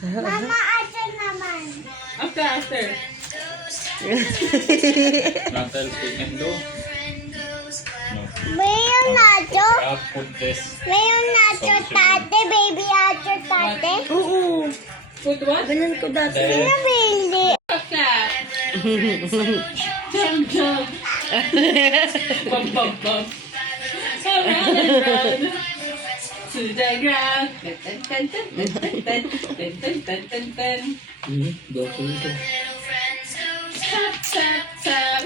Mama, after naman. After. Natal Nintendo. No. Mayon nacho. Put this. Mayon nacho, tate. Baby nacho, tate. Oo. Food what? Ganyan ko dati. Then, Nabili. Clap. Jump, jump. Bump, bump, bump. Around and round. To the ground. Dun, dun, dun, dun, dun, dun, dun, dun, dun, dun. go to ito. Tap, tap, tap.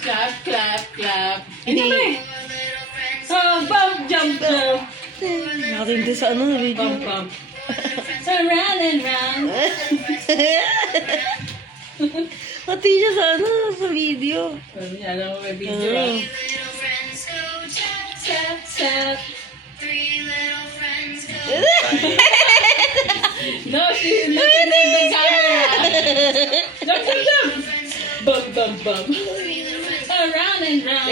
Clap, clap, clap. Ito ba eh? Oh, bump, jump, jump. Nakatindi sa ano, video. Bump, bump. Around and round. Pati siya sa ano, sa video. Alam mo may video ah. Tap, tap. No, she's looking at the camera. Jump, jump, jump. Bump, bump, bump. Around and round.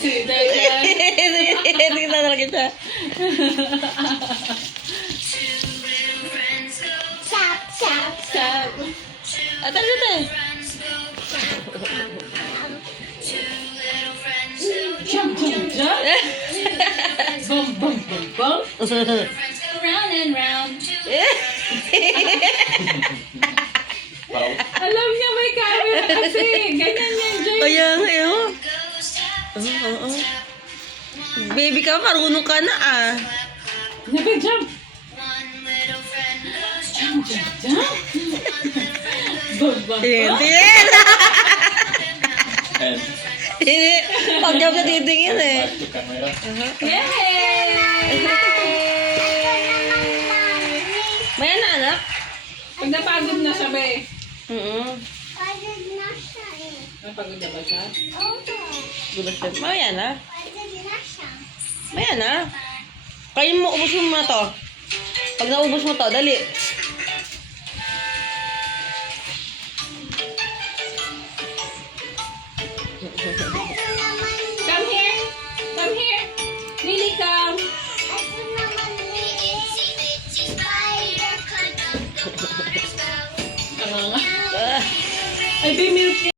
To the ground. Hindi na talaga siya. Chop, chop. Tap. At ano ito eh? Jump, jump, jump. Bump, bump, bump, bump. Round and round. Alam niya may camera kasi. Ganyan yan, Jay. Kaya nga yun. Oo. Baby ka, marunong ka na ah. Never jump. Jump, jump, jump. Bump, bump, bump. Titingin. And Pag-jump na titingin eh. back to camera. Yay! Maya na anak? Pag napagod na siya, be. Pagod na siya eh. Napagod na ba siya? Oo. Gulat siya. Maya na. Pagod na siya. Maya na. Kain mo, ubos mo na to. Pag naubos mo to, dali. Ito naman. Come here. Come here. Lily, come. Ito naman liit. Spider. Tanga nga. Ah. Ay, be, milk